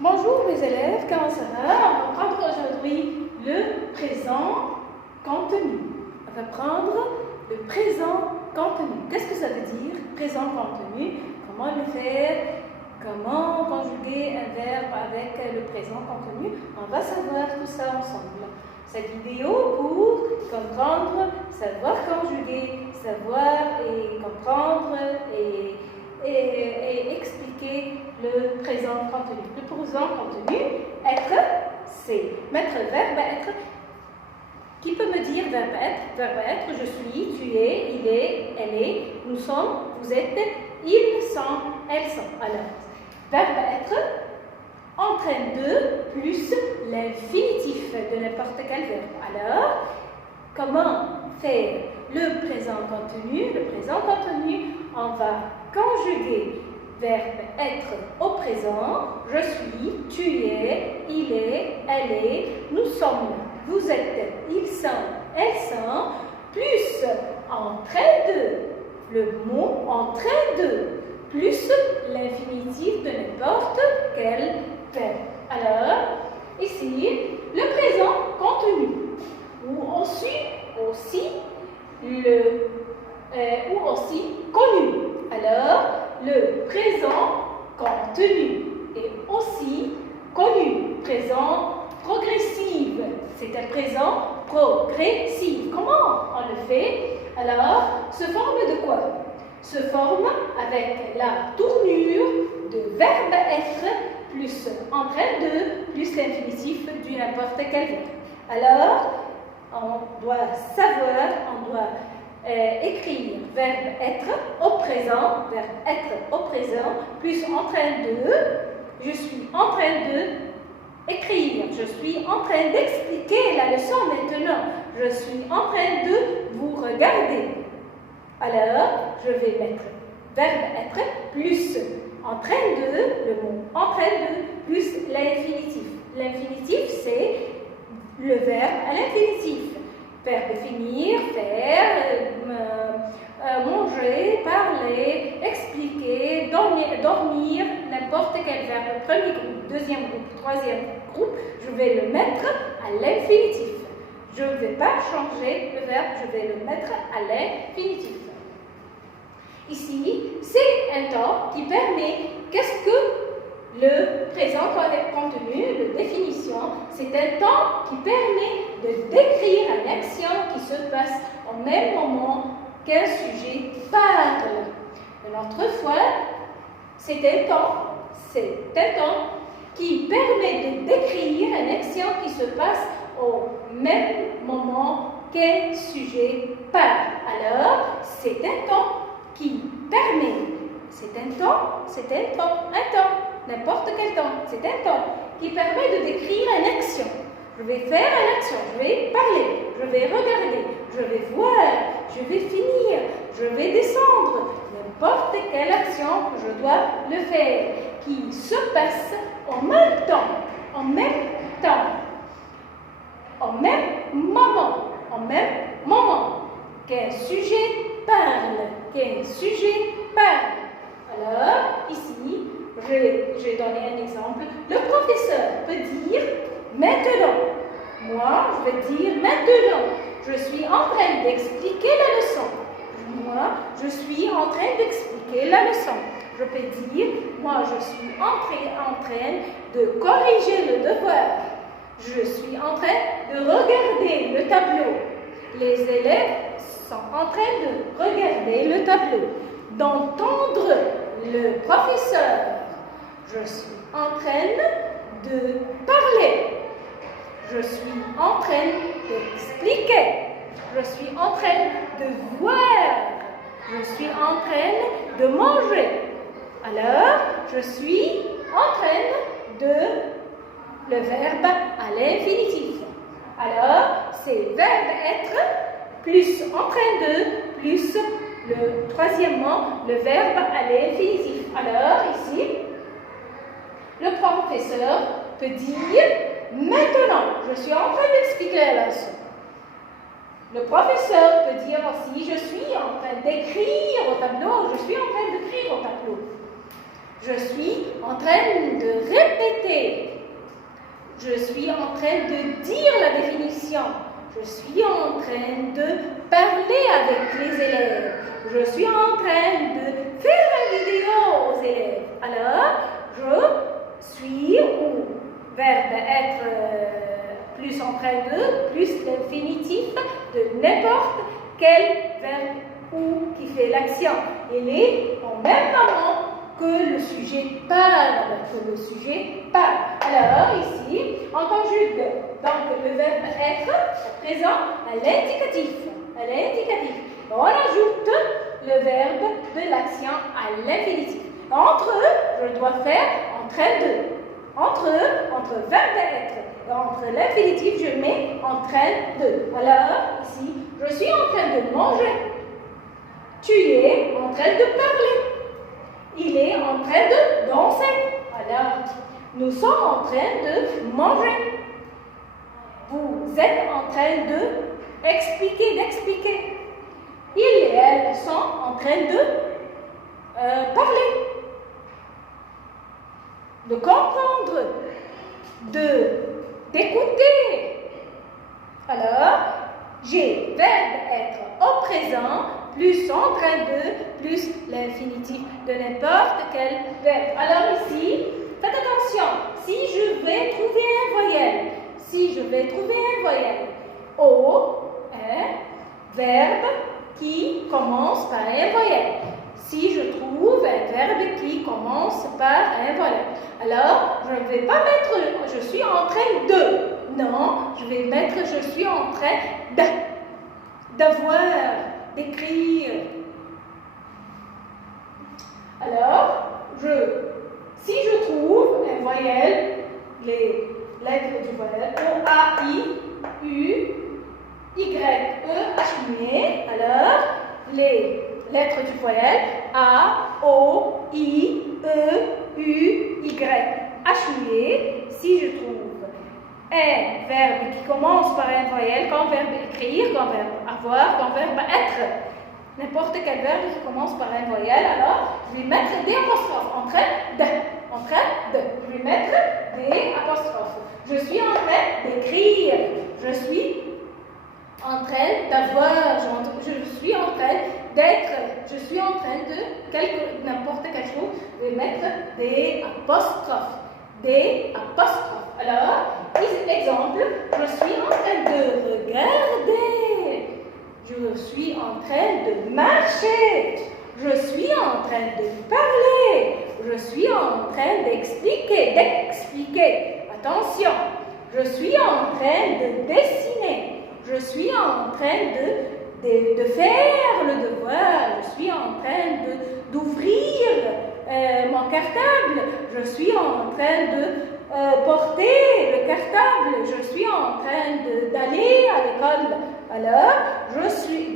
Bonjour mes élèves, comment ça va? On va prendre aujourd'hui le présent continu. On va prendre le présent continu. Qu'est-ce que ça veut dire, présent continu? Comment le faire? Comment conjuguer un verbe avec le présent continu? On va savoir tout ça ensemble. Cette vidéo pour comprendre, savoir conjuguer, savoir et comprendre et expliquer le présent continu. Le présent continu, être, c'est mettre verbe être. Qui peut me dire verbe être? Verbe être, je suis, tu es, il est, elle est, nous sommes, vous êtes, ils sont, elles sont. Alors, verbe être, entraîne de plus l'infinitif de n'importe quel verbe. Alors, comment faire le présent continu? Le présent continu, on va conjuguer verbe être au présent. Je suis, tu es, il est, elle est, nous sommes, vous êtes, ils sont, elles sont, plus en train de, le mot en train de, plus l'infinitif de n'importe quel verbe. Alors, ici, le présent continu, ou aussi connu. Alors, le présent continu est aussi connu. Présent progressif. C'est un présent progressif. Comment on le fait? Alors, se forme de quoi? Se forme avec la tournure de verbe être plus en train de plus l'infinitif du n'importe quel verbe. Alors, on doit savoir, on doit écrire verbe être au présent, plus en train de, je suis en train de écrire, je suis en train d'expliquer la leçon maintenant, je suis en train de vous regarder. Alors, je vais mettre verbe être plus en train de, le mot en train de, plus l'infinitif. L'infinitif, c'est le verbe à l'infinitif. Verbe finir, faire, manger, parler, expliquer, dormir, n'importe quel verbe. Premier groupe, deuxième groupe, troisième groupe, je vais le mettre à l'infinitif. Je ne vais pas changer le verbe, je vais le mettre à l'infinitif. Ici, c'est un temps qui permet, qu'est-ce que le présent continu, la définition, c'est un temps qui permet de décrire une action qui se passe au même moment qu'un sujet parle. Une autre fois, c'est un temps qui permet de décrire une action qui se passe au même moment qu'un sujet parle. Alors, c'est un temps qui permet, n'importe quel temps, c'est un temps qui permet de décrire une action. Je vais faire une action, je vais parler, je vais regarder, je vais voir, je vais finir, je vais descendre. N'importe quelle action que je dois le faire, qui se passe en même temps, au même moment qu'un sujet parle, Alors, ici, j'ai donné un exemple. Le professeur peut dire maintenant. Moi, je vais dire maintenant. Je suis en train d'expliquer la leçon. Moi, je suis en train d'expliquer la leçon. Je peux dire, moi, je suis en train de corriger le devoir. Je suis en train de regarder le tableau. Les élèves sont en train de regarder le tableau, d'entendre le professeur. Je suis en train de parler. Je suis en train d'expliquer. Je suis en train de voir. Je suis en train de manger. Alors, je suis en train de le verbe à l'infinitif. Alors, c'est verbe être plus en train de, plus troisièmement, le verbe à l'infinitif. Alors, ici, le professeur peut dire maintenant, je suis en train d'expliquer la leçon. Le professeur peut dire aussi, je suis en train d'écrire au tableau, je suis en train d'écrire au tableau. Je suis en train de répéter. Je suis en train de dire la définition. Je suis en train de parler avec les élèves. Je suis en train de faire une vidéo aux élèves. Alors, je suis ou verbe être plus en train de, plus l'infinitif de n'importe quel verbe ou qui fait l'action. Il est en même moment que le sujet parle, Alors, ici, on conjugue donc le verbe être présent à l'indicatif. On ajoute le verbe de l'action à l'infinitif. Entre eux, je dois faire en train de. Entre verbe être et entre l'infinitif, je mets en train de. Alors, ici, je suis en train de manger. Tu es en train de parler. Il est en train de danser. Alors, nous sommes en train de manger. Vous êtes en train d'expliquer. Ils et elles sont en train de parler, de comprendre, d'écouter. Alors, j'ai verbe être au présent, plus en train de, plus l'infinitif de n'importe quel verbe. Alors ici, faites attention, si je vais trouver un voyelle, O, un verbe qui commence par un voyelle. Si je trouve un verbe qui commence par un voyelle, alors je ne vais pas mettre je suis en train de. Non, je vais mettre je suis en train d'avoir, d'écrire. Alors, si je trouve un voyelle, les lettres du voyelle, O, A, I, U, Y, E, H, muet, alors les lettres du voyelle A, O, I, E, U, Y, H, muet, si je trouve un verbe qui commence par un voyelle, comme verbe écrire, comme verbe avoir, comme verbe être, n'importe quel verbe qui commence par un voyelle, alors je vais mettre des apostrophes en train de. Je vais mettre des apostrophes. Je suis en train d'écrire. Je suis en train d'avoir. Je suis en train d'être. Je suis en train de n'importe quelle chose. Je vais mettre des apostrophes. Alors, exemple, je suis en train de regarder. Je suis en train de marcher. Je suis en train de parler. Je suis en train d'expliquer. Attention. Je suis en train de dessiner. Je suis en train de faire le devoir. Je suis en train d'ouvrir mon cartable. Je suis en train de porter le cartable. Je suis en train d'aller à l'école. Alors, je suis où?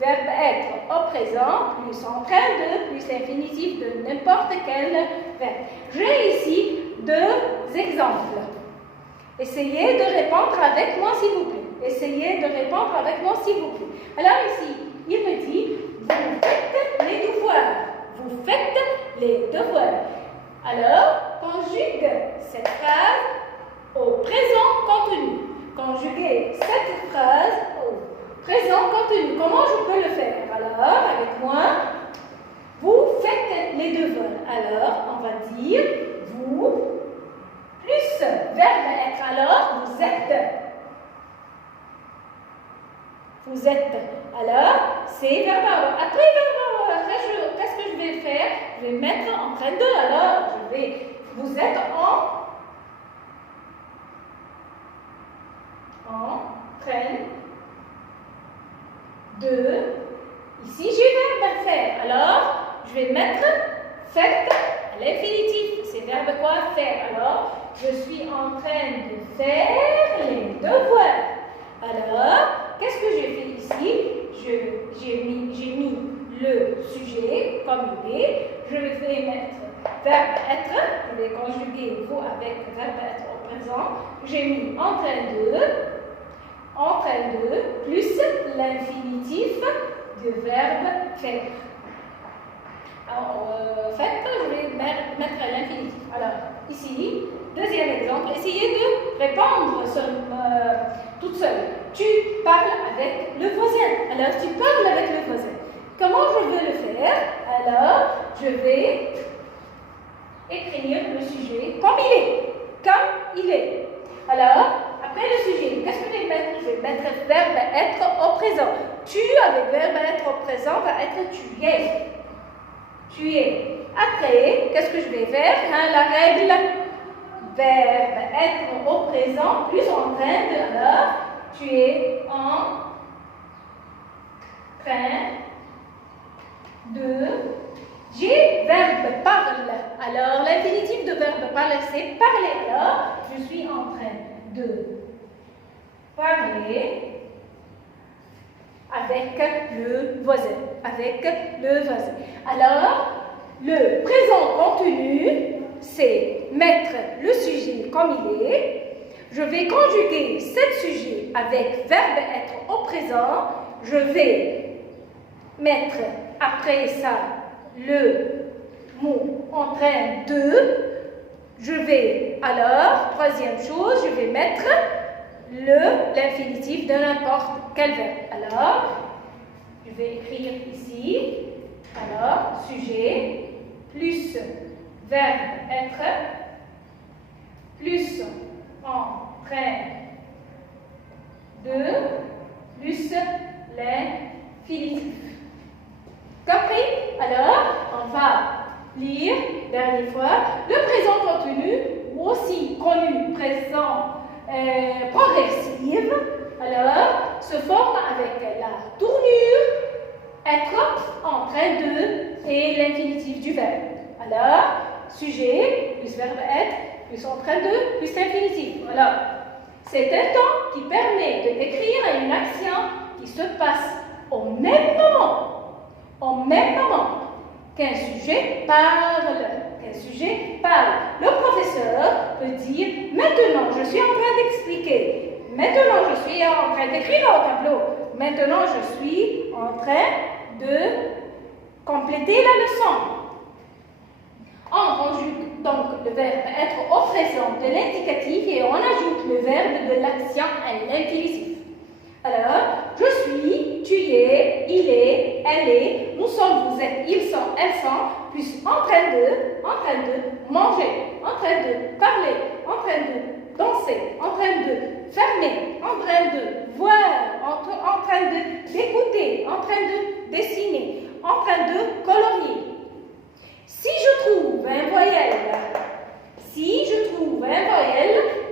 Verbe être au présent, plus en train de, plus infinitif de n'importe quel verbe. J'ai ici 2 exemples. Essayez de répondre avec moi, s'il vous plaît. Alors ici, il me dit, vous faites les devoirs. Alors, conjugue cette phrase au présent continu. Conjuguer cette phrase au présent continu. Comment je peux le faire? Alors, avec moi, vous faites les devoirs. Alors, on va dire vous plus verbe être. Alors, vous êtes. Alors, c'est verbe avoir. Après verbe avoir, qu'est-ce que je vais faire? Je vais mettre en train de. Alors, vous êtes en train de. Ici, j'ai verbe faire. Alors, je vais mettre faites à l'infinitif. C'est verbe quoi? Faire. Alors, je suis en train de faire les devoirs. Alors, qu'est-ce que j'ai fait ici? J'ai mis le sujet comme il est. Je vais mettre verbe être. Je vais conjuguer vous avec verbe être au présent. J'ai mis en train de, plus l'infinitif du verbe faire. Alors, en fait, je vais mettre mettre l'infinitif. Alors, ici, deuxième exemple, essayez de répondre toute seule. Tu parles avec le voisin. Alors, tu parles avec le voisin. Comment je veux le faire? Alors, je vais écrire le sujet comme il est. Comme il est. Alors, après le sujet, qu'est-ce que je vais mettre? Je vais mettre le verbe être au présent. Tu avec le verbe être au présent va être tu es. Tu es. Après, qu'est-ce que je vais faire? La règle verbe être au présent plus en train de. Alors, tu es en train de. J'ai verbe parle. Alors, l'infinitif de verbe parler, c'est parler. Alors, je suis en train de parler avec le voisin. Avec le voisin. Alors, le présent continu, c'est mettre le sujet comme il est. Je vais conjuguer ce sujet avec verbe être au présent. Je vais mettre après ça le mot en train de. Je vais alors, troisième chose, je vais mettre l'infinitif de n'importe quel verbe. Alors, je vais écrire ici, alors, sujet, plus verbe être, plus en train de, plus l'infinitif. Compris? Alors, on va lire, dernière fois, le présent continu, ou aussi connu présent progressive, alors, se forme avec la tournure, être, en train de, et l'infinitif du verbe. Alors, sujet, plus verbe être, plus en train de, plus infinitif. Voilà. C'est un temps qui permet de décrire une action qui se passe au même moment qu'un sujet parle. Le professeur peut dire « Maintenant, je suis en train d'expliquer. Maintenant, je suis en train d'écrire au tableau. Maintenant, je suis en train de compléter la leçon. » On rajoute donc le verbe être au présent de l'indicatif et on ajoute le verbe de l'action à l'infinitif. Alors, je suis, tu es, il est, elle est, nous sommes, vous êtes, ils sont, elles sont, plus en train de manger, en train de parler, en train de danser, en train de fermer, en train de voir, en train d'écouter, en train de dessiner, en train de colorier. Si je trouve un voyelle,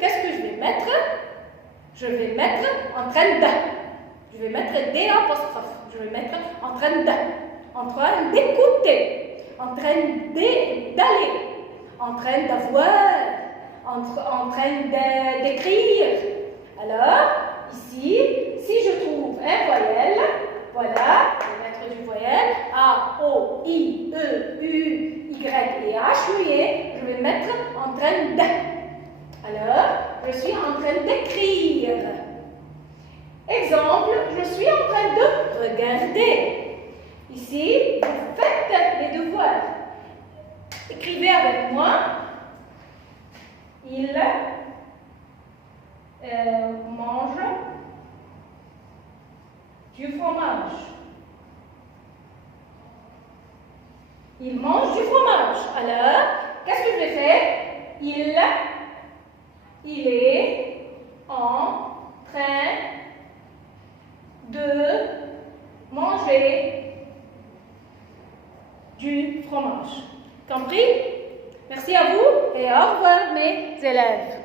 qu'est-ce que je vais mettre? Je vais mettre en train de. Je vais mettre des apostrophes. Je vais mettre en train de. En train d'écouter. En train d'aller. En train d'avoir. En train d'écrire. Alors, ici, si je trouve un voyelle, voilà, je vais mettre du voyelle. A, O, I, E, U, Y et H muet. Je vais mettre en train de. Alors, je suis en train d'écrire. Exemple, je suis en train de regarder. Ici, vous faites les devoirs. Écrivez avec moi. Il mange du fromage. Il mange du fromage. Alors, qu'est-ce que je vais faire? Il est en train de manger du fromage. Compris? Merci à vous et au revoir mes élèves.